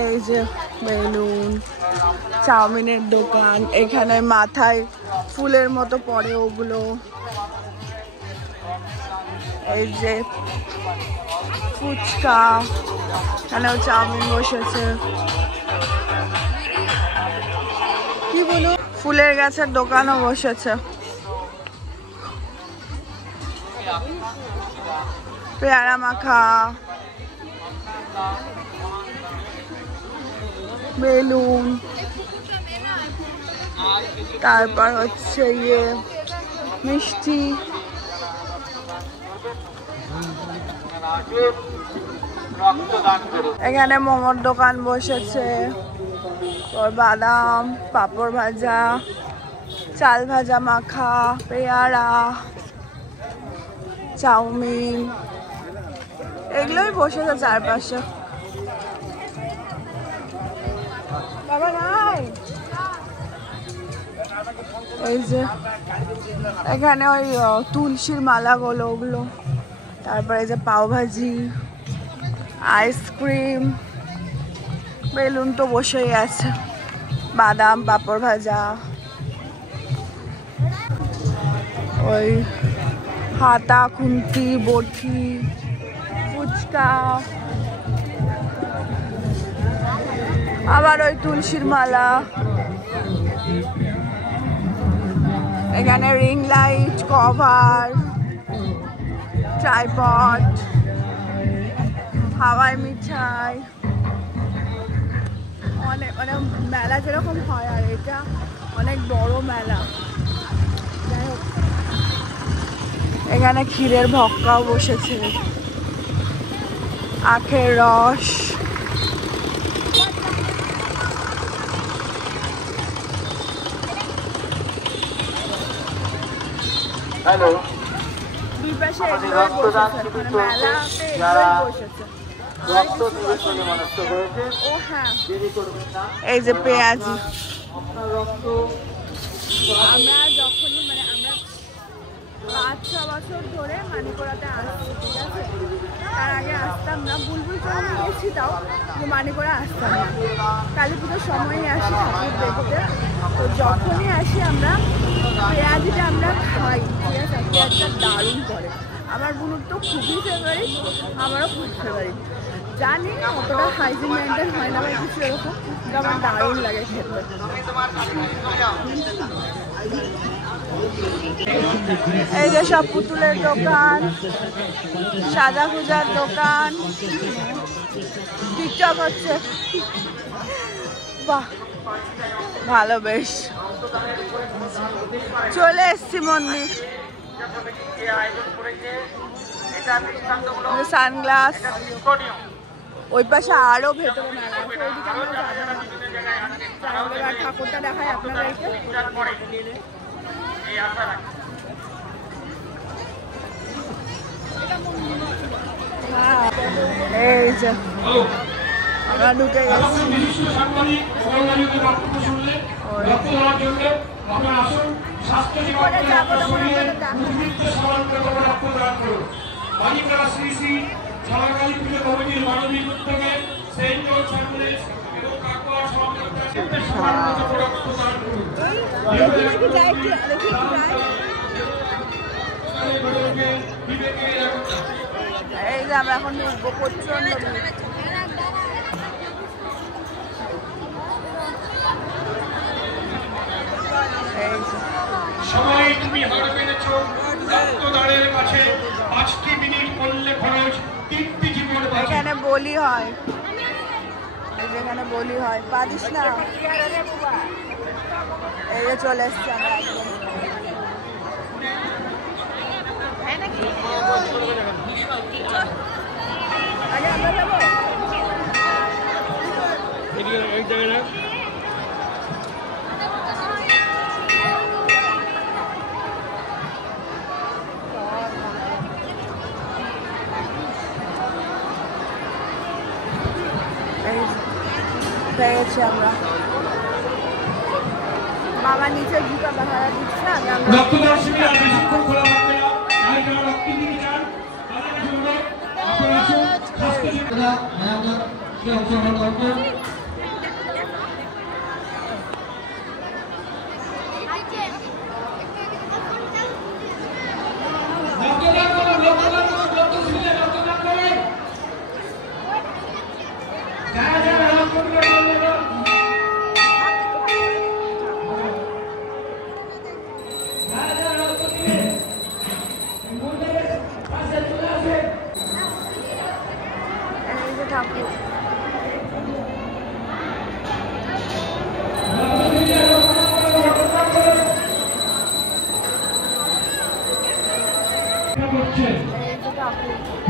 এই যে বেলুন, চাউমিনের দোকান, এখানে মাথায় ফুলের মতো পড়ে ওগুলো। এই যে ফুচকা, এখানেও চাউমিন বসেছে। কি বলো, ফুলের গাছের দোকানও বসেছে। পেয়ারা মাখা, বেলুন, তারপর হচ্ছে ইয়ে মিষ্টি। এখানে মোমোর দোকান বসেছে, বাদাম, পাঁপড় ভাজা, চাল ভাজা মাখা, পেয়ারা, চাউমিন, এগুলোই বসেছে চারপাশে। বাবা নাই। এই যে এখানে ওই তুলসীর মালাগুলো ওগুলো, তারপরে এই যে পাওভাজি, আইসক্রিম, বেলুন তো বসেই আছে, বাদাম, পাঁপড় ভাজা, ওই হাতা, খুন্তি, বটি, ফুচকা, আবার ওই তুলসীর মালা। এখানে রিং লাইট, কভার, ট্রাইপড, হাওয়াই মিঠাই, অনেক মানে মেলা যেরকম হয়, আর এটা অনেক বড় মেলা। যাই হোক, এখানে ক্ষীরের ভক্কাও বসেছে, আখের রস, হ্যালো, দুই পাশে এগুলোই বসেছে, মানে মেলাতে এগুলোই বসেছে। ও হ্যাঁ, এই যে পেঁয়াজি। আমরা যখনই মানে আমরা 5-6 বছর ধরে মানিকোড়াতে আসছি, ঠিক আছে? তার আগে আসতাম না, বুলবুল চলে গেছি, তাও মানিকোড়া আসতাম না। কালী পুজোর সময়ই আসি ঠাকুর দেখতে। তো যখনই আসি আমরা পেঁয়াজিটা আমরা খাই, ঠিক আছে? পেঁয়াজটা দারুণ করে, আমার বুনুর তো খুবই ফেভারিট, আমারও খুব ফেভারিট। জানি না অতটা হাইজিন মেনটেন হয় না বা কিছু এরকম, কিন্তু আমার দারুণ লাগে খেতে। এই যে সব পুতুলের দোকান, সাজা পূজার দোকান, টিকটক হচ্ছে। বাহ, ভালো, বেশ চলে এসছি মন্দির। সানগ্লাস, ওই পাশে আরো ভেতরে মেলা আছে, ওইদিকে আমরা যাবো না। ঠাকুরটা দেখায় আপনাদেরকে। এই যে আমরা ঢুকে গেছি। এই যে আমরা এখন ঢুকবো, প্রচন্ড সময় তুমি হার পেরেছো রক্তদানের কাছে, 5টি মিনিট করলে খরচ 3টি জীবন। এখানে বলি হয়, এখানে বলি হয়, পারিস না। এই যে চলে এসছি আমরা একদম। আগে আমরা যাবো এক জায়গায় না। পেয়েছি আমরা। বাবা নিচে জুতা ভাড়া দিচ্ছে, আগে আমরা রক্তদান শিবির আর বেশিক্ষণ খোলা থাকবে না। তাই যারা রক্ত দিতে চান তাদের জন্য আপনারা আসুন। স্বাস্থ্য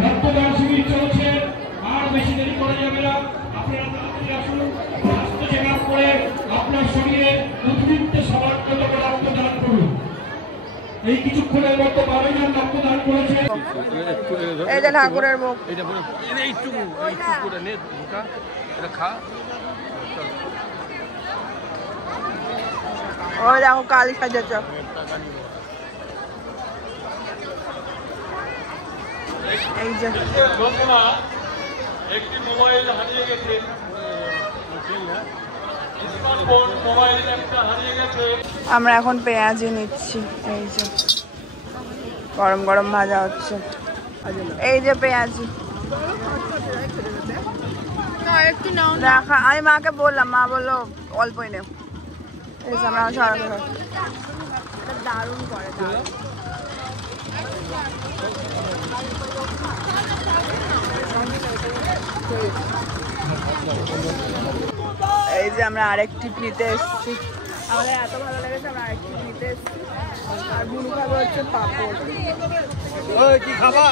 রক্তদান শিবির চলছে, আর বেশি দেরি করা যাবে না। আপনারা তাড়াতাড়ি আসুন, স্বাস্থ্য চেক আপ করে আপনার শরীরে উদ্বৃত্ত সবার জন্য রক্তদান করুন। এই কিছুক্ষণের মধ্যে 12 জন রক্তদান করেছে। এই যে ঠাকুরের মুখ, ওই দেখো কালী সাজাচ্ছে। এই যে একটি মোবাইল হারিয়ে গেছে, আমরা এখন পেঁয়াজি নিচ্ছি। এই যে গরম গরম ভাজা হচ্ছে, এই যে পেঁয়াজি দেখা। আমি মাকে বললাম, মা বললো অল্পই নেব। এই যে আমরা দারুণ করে, এই যে আমরা আরেক টিপ নিতে এসেছি। আমাদের এত ভালো লেগেছে, আমরা আরেক টিপ নিতে এসেছি। আর বুনু খাবে হচ্ছে পাপড়। কি খাবা?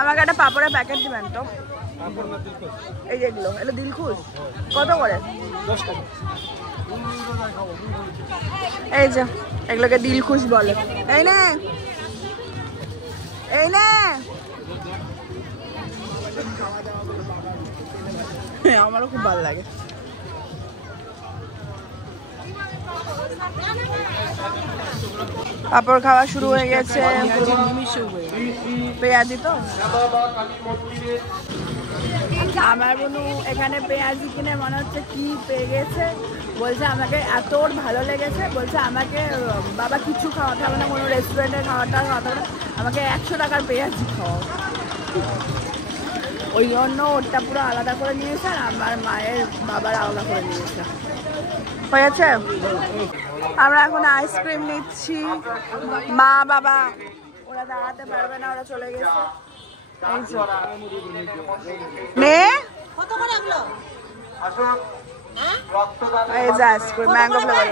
আমাকে একটা পাপড়ের প্যাকেট দিবেন তো। এই যেগুলো, এগুলো দিলখুশ কত করে? 10 টাকা। এই যে এগুলোকে দিলখুশ বলে। এই নে, এই নে। আমারও খুব ভালো লাগে। পাপড় খাওয়া শুরু হয়ে গেছে। পেঁয়াজি তো আমার বোনু এখানে পেঁয়াজি কিনে মনে হচ্ছে কি পেয়ে গেছে। বলছে আমাকে এত ভালো লেগেছে, বলছে আমাকে বাবা কিছু খাওয়াতে হবে না, কোনো রেস্টুরেন্টের খাওয়াটা খাওয়াতে হবে না, আমাকে 100 টাকার পেঁয়াজি খাওয়াও। ওই জন্য ওরটা পুরো আলাদা করে নিয়েছে, আর আমার মায়ের বাবার আলাদা করে নিয়েছে। হয়েছে। আমরা এখন আইসক্রিম নিচ্ছি। মা বাবা ওরা দাঁড়াতে পারবে না, ওরা চলে গেছে। নে এই যে আইসক্রিম ম্যাঙ্গো ফ্লেভার।